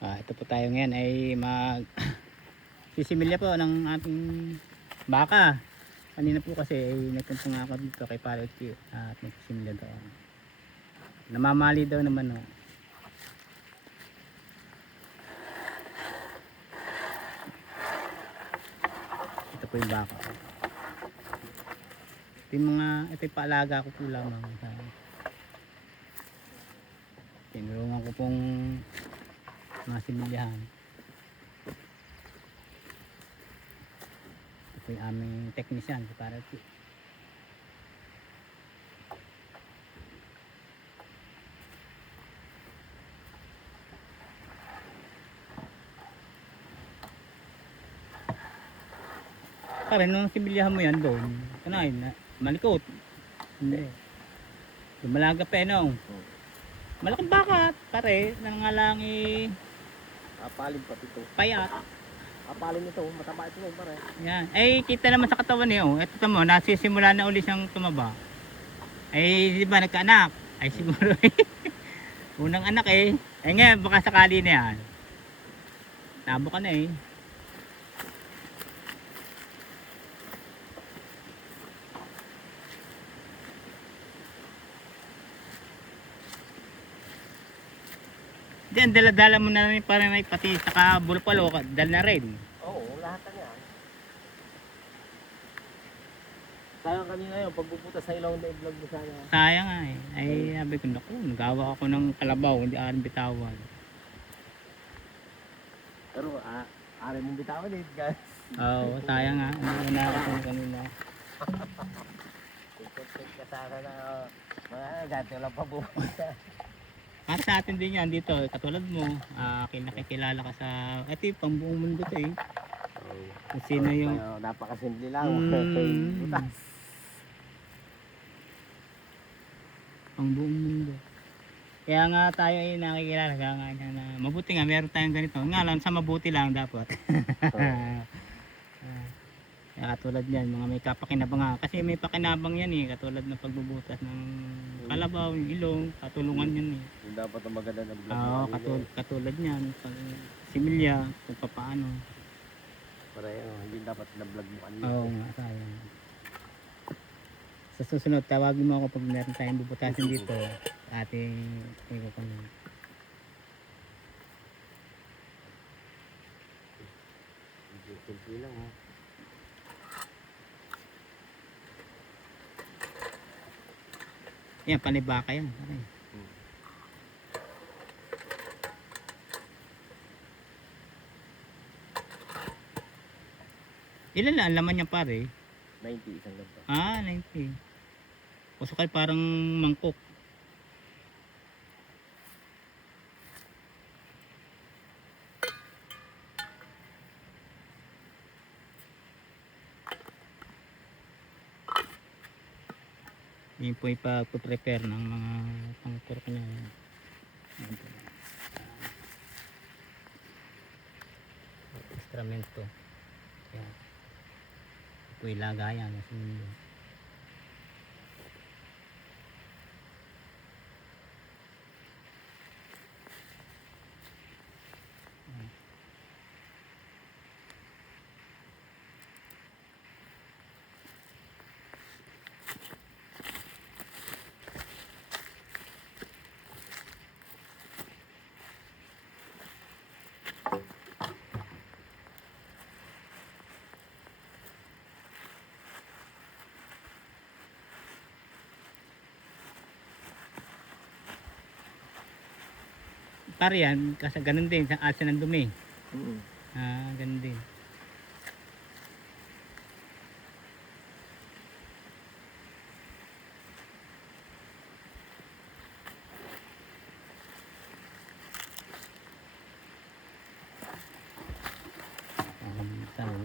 Ito po tayo ngayon ay sisimilya po ng ating baka. Kanina po kasi ay nagpunta nga ako dito kay Parity at nagsisimilya doon. Namamali daw naman o. Ito po yung baka. Ito yung paalaga ko po lamang. Tinulungan ko pong mga similyahan. Ito yung aming technician si Parity. Pare, nung similyahan mo yan doon, kanain na, malikot. Hindi. Lumalaga pa no. Malaking bakat, pare, nangalang Apalin pati ito. payat. Apalin ito, mataba ito pare. Yan. Ay, kita naman sa katawan niyo. Ito mo, nasisimula na uli siyang tumaba. Ay, di ba nagkaanak? Ay, siguro unang anak eh. Ay ngayon, baka sakali na yan. Tabo ka na eh. Diyan, dala-dala mo na rin parang pati saka bulpalo, dala na rin. Oo, lahat na yan. Sayang kanina yun, pagpupunta sa ilaw na i-vlog mo sana. Sayang nga eh. Ay, sabi ko, naku, nagawa ako ng kalabaw, hindi aking bitawan. Pero ari mong bitawan eh, guys. Oo, sayang nga. Hindi na ako kanina. Check ka sana na mga dati lang pa pupunta. Para sa atin din yan dito, katulad mo, nakikilala ka sa, ito yung pambuong mundo to eh. Kung sino yung, Napakasimple lang. Butas. pambuong mundo. Kaya nga tayo ay nakikilala, kaya nga na, mabuti nga, meron tayong ganito. Nga lang, sa mabuti lang dapat. Kaya katulad yan, mga may kapakinabang kasi may pakinabang yan eh, katulad ng pagbubutas ng kalabaw, yung ilong, katulungan yan eh. Yung dapat ang maganda ng vlog Oo, katulad niyan, pag similya, kung paano. Pareho, hindi dapat na vlog mo kanina. Oo nga, sayang. Sa susunod, tawagin mo ako pag meron tayong bubutasin dito, ating kami. Simple lang ha. Yan, panibaka yan. Okay. Ilan lang ang laman niya pare? 90 isang ganito. 90. Usukal parang mangkok. Yun po yung pag-prepare ng mga pang-pork niya. Instrumento. Yan. Ito po yung lagayan. Pare yan, kasi ganun din, sa asin ng dumi. Ganun din.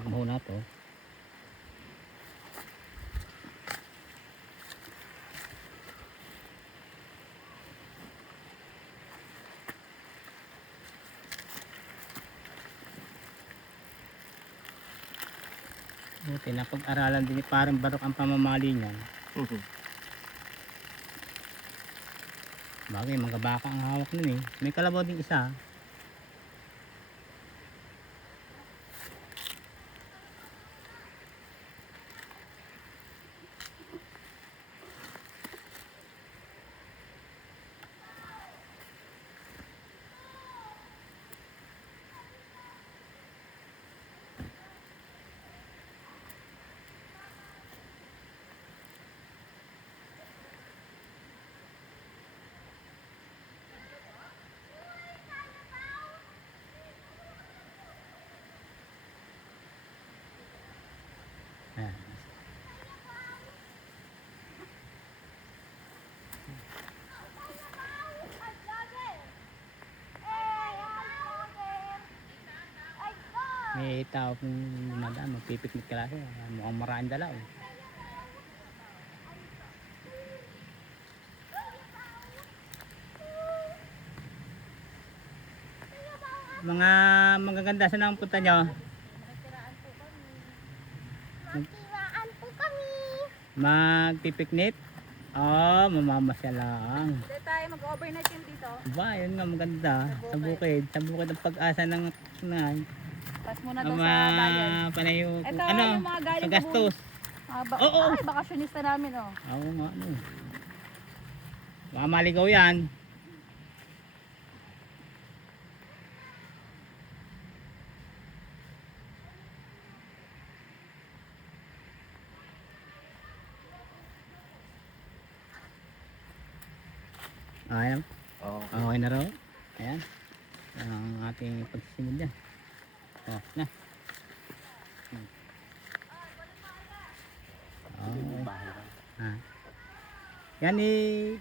Muna to. Buti na pag-aralan din parang barok ang pamamali niyan. Bagay, mga baka ang hawak nun eh. May kalabaw din isa. May tao kung dumadaan, magpipiknik ka lang. Mukhang maraming dala. Oh. Mga magaganda saan ang punta nyo? Magtiraan po kami. Magpipiknik? Oo, mamamasyal lang. Hindi tayo mag-overnight yun dito. Ba, yun nga maganda. Sa bukid. Sa bukid ang pag-asa ng Pas muna daw sa bayan. panayo. Ito Ano? yung mga galing Sa gastos. Oo. Ay, bakasyonista namin oh. Oo nga, ano. Baka maligaw yan. Ayan. Oo. Okay na raw. Ayan. Ang ating pagsisimul dyan. Oh, na. Okay. Bahay lang. Ah. Yan eh,